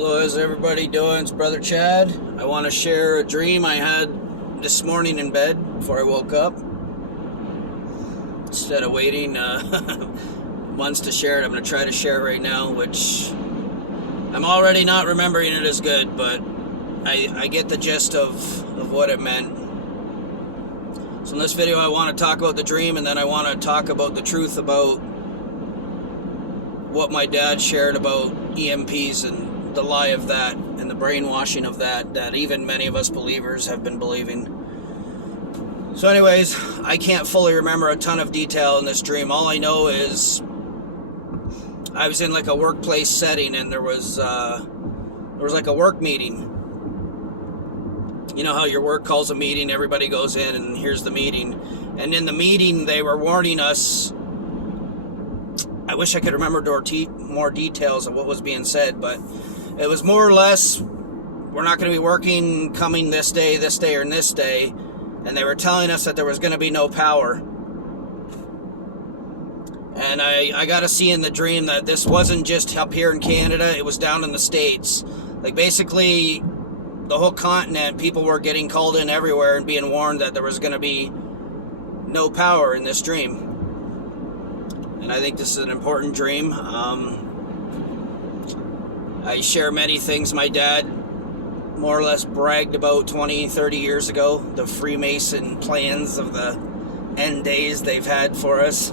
Hello, how's everybody doing? It's Brother Chad. I want to share a dream I had this morning in bed before I woke up. Instead of waiting months to share it, I'm going to try to share it right now, which I'm already not remembering it as good, but I get the gist of what it meant. So in this video, I want to talk about the dream, and then I want to talk about the truth about what my dad shared about EMPs and the lie of that and the brainwashing of that even many of us believers have been believing. So anyways, I can't fully remember a ton of detail in this dream. All I know is I was in like a workplace setting, and there was like a work meeting. You know how your work calls a meeting, everybody goes in and here's the meeting. And in the meeting they were warning us. I wish I could remember more details of what was being said, but it was more or less, we're not going to be working coming this day, or this day. And they were telling us that there was going to be no power. And I got to see in the dream that this wasn't just up here in Canada, it was down in the States. Like basically, the whole continent, people were getting called in everywhere and being warned that there was going to be no power in this dream. And I think this is an important dream. I share many things my dad more or less bragged about 20, 30 years ago. The Freemason plans of the end days they've had for us,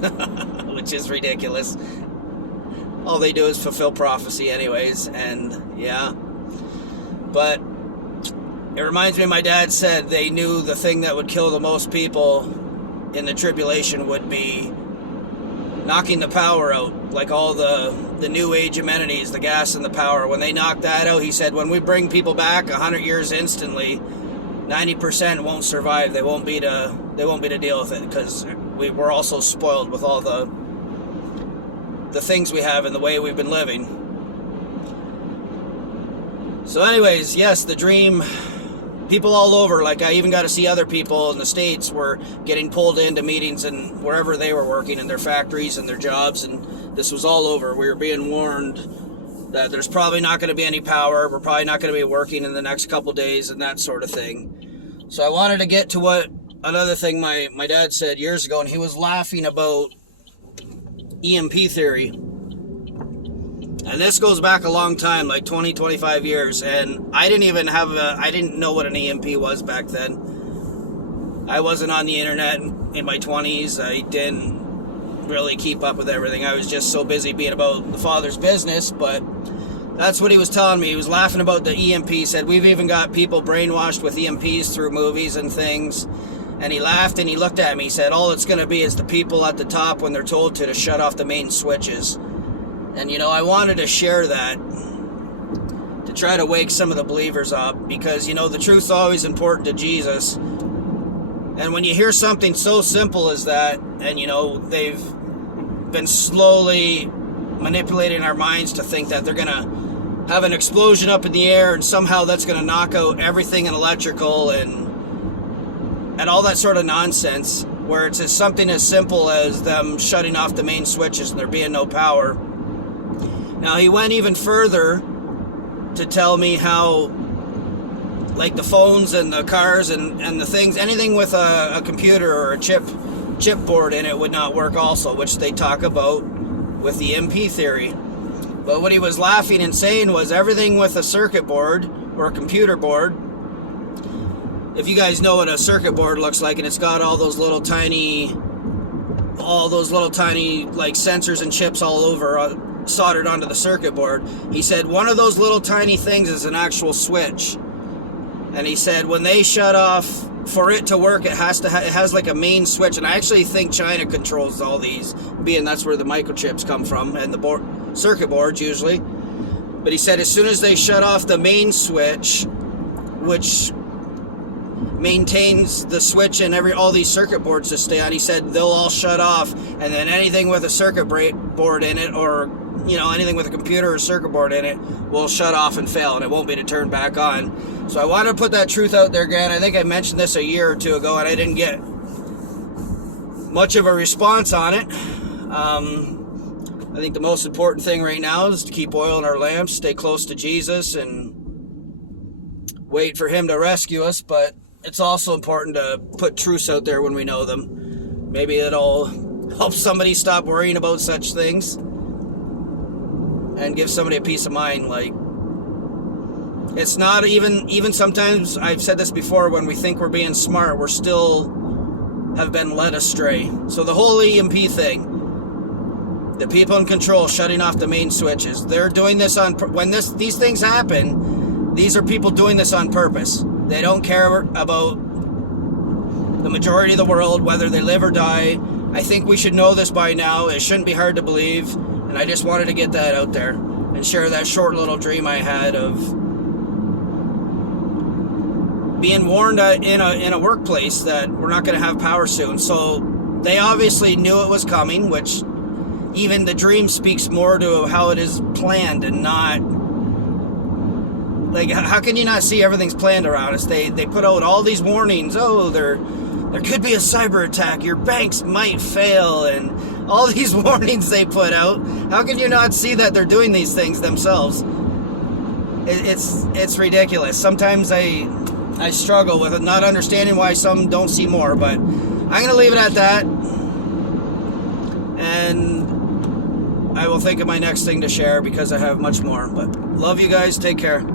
which is ridiculous. All they do is fulfill prophecy anyways, and yeah. But it reminds me, my dad said they knew the thing that would kill the most people in the tribulation would be knocking the power out, like all the new age amenities, the gas and the power. When they knock that out, he said, when we bring people back 100 years instantly, 90% won't survive. They won't be to deal with it, because we're also spoiled with all the things we have and the way we've been living. So anyways, yes, the dream, people all over, like I even got to see other people in the States were getting pulled into meetings and wherever they were working in their factories and their jobs, and this was all over. We were being warned that there's probably not going to be any power, we're probably not going to be working in the next couple days and that sort of thing. So I wanted to get to what another thing my dad said years ago, and he was laughing about EMP theory. And this goes back a long time, like 20, 25 years. And I didn't know what an EMP was back then. I wasn't on the internet in my 20s. I didn't really keep up with everything. I was just so busy being about the Father's business. But that's what he was telling me. He was laughing about the EMP. He said, we've even got people brainwashed with EMPs through movies and things. And he laughed and he looked at me. He said, all it's going to be is the people at the top when they're told to shut off the main switches. And, you know, I wanted to share that to try to wake some of the believers up, because, you know, the truth's always important to Jesus. And when you hear something so simple as that, and, you know, they've been slowly manipulating our minds to think that they're going to have an explosion up in the air and somehow that's going to knock out everything in electrical and all that sort of nonsense, where it's something as simple as them shutting off the main switches and there being no power. Now, he went even further to tell me how, like, the phones and the cars and the things, anything with a computer or a chip board in it would not work also, which they talk about with the EMP theory. But what he was laughing and saying was everything with a circuit board or a computer board, if you guys know what a circuit board looks like, and it's got all those little tiny like sensors and chips all over soldered onto the circuit board. He said one of those little tiny things is an actual switch. And he said when they shut off, for it to work, it has like a main switch. And I actually think China controls all these, being that's where the microchips come from, and the circuit boards usually. But he said as soon as they shut off the main switch, which maintains the switch and all these circuit boards to stay on, he said they'll all shut off, and then anything with a circuit board in it, or, you know, anything with a computer or circuit board in it, will shut off and fail, and it won't be to turn back on. So I wanted to put that truth out there again. I think I mentioned this a year or two ago, and I didn't get much of a response on it. I think the most important thing right now is to keep oil in our lamps, stay close to Jesus, and wait for him to rescue us. But it's also important to put truths out there when we know them. Maybe it'll help somebody stop worrying about such things and give somebody a peace of mind. Like, it's not even sometimes, I've said this before, when we think we're being smart, we're still have been led astray. So the whole EMP thing, the people in control shutting off the main switches, they're doing this when these things happen. These are people doing this on purpose. They don't care about the majority of the world, whether they live or die. I think we should know this by now. It shouldn't be hard to believe, and I just wanted to get that out there and share that short little dream I had of being warned in a workplace that we're not going to have power soon. So they obviously knew it was coming, which even the dream speaks more to how it is planned, and not like, how can you not see everything's planned around us? They put out all these warnings. Oh, there could be a cyber attack, your banks might fail, and all these warnings they put out. How can you not see that they're doing these things themselves? It's ridiculous. Sometimes I struggle with it, not understanding why some don't see more, but I'm going to leave it at that. And I will think of my next thing to share, because I have much more. But love you guys. Take care.